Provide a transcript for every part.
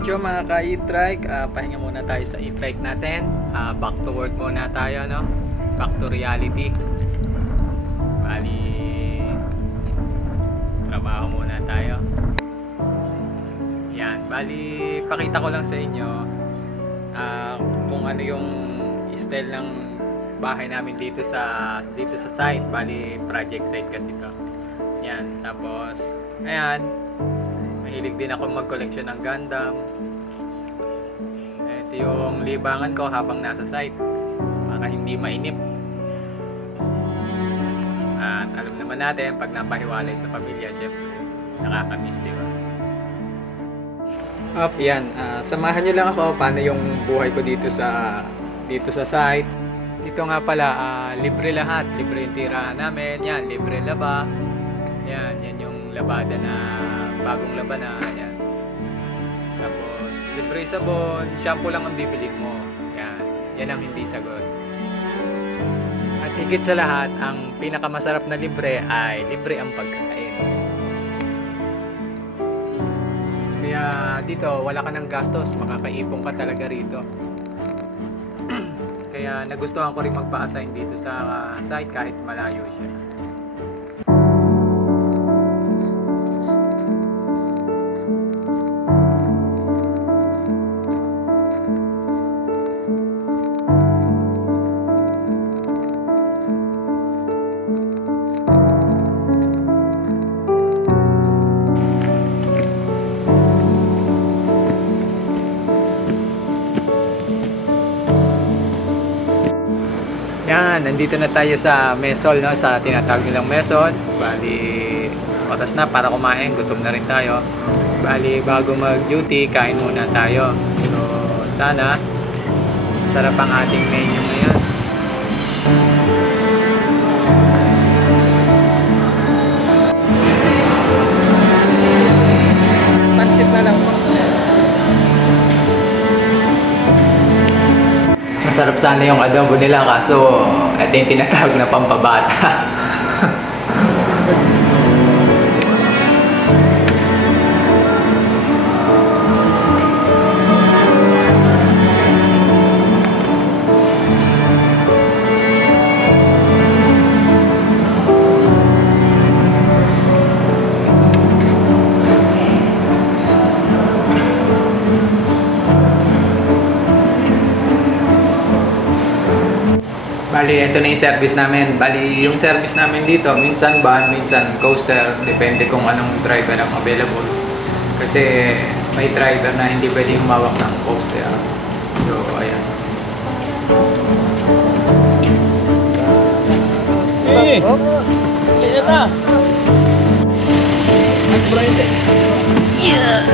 video mga ka-e-trike. Pahinga muna tayo sa e-trike natin. Back to work muna tayo, no? Back to reality. Bali, trabaho muna tayo. Yan, bali, pakita ko lang sa inyo kung ano yung style ng bahay namin dito sa site. Bali, project site kasi to. Yan, tapos ayan, mahilig din ako mag-collection ng Gundam. Ito yung libangan ko habang nasa site para hindi mainip. At alam naman natin, pag napahiwalay sa pamilya, syempre nakakamiss, di ba? Yan, samahan nyo lang ako paano yung buhay ko dito sa site. Dito nga pala, libre lahat, libre yung tirahan namin, yan, libre laba. Yan yung labada na bagong laba na yan. Tapos libre sabon, shampoo lang ang bibilin mo. Yan ang hindi sagot. At higit sa lahat, ang pinakamasarap na libre ay libre ang pagkain. Kaya dito wala ka ng gastos, makakaipon ka talaga rito. Kaya nagustuhan ko rin magpa-assign dito sa site kahit malayo siya. Yan, nandito na tayo sa mesol, no? Sa tinatawag nilang mesol. Bali, oras na para kumain, gutom na rin tayo. Bali, bago mag-duty, kain muna tayo. So, sana masarap ang ating menu ngayon. Pansit na lang. Masarap sana yung adobo nila, kaso ito yung tinatawag na pampabata. Bali, ito na yung service namin. Bali, yung service namin dito, minsan van, minsan coaster, depende kung anong driver ang available. Kasi may driver na hindi pwede humawak ng coaster. So, ayan. Hey! Kaya na! Ang bright eh! Yeah!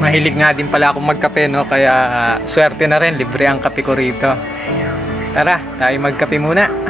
Mahilig nga din pala akong magkape, no? Kaya swerte na rin, libre ang kape ko rito. Tara, tayo magkape muna.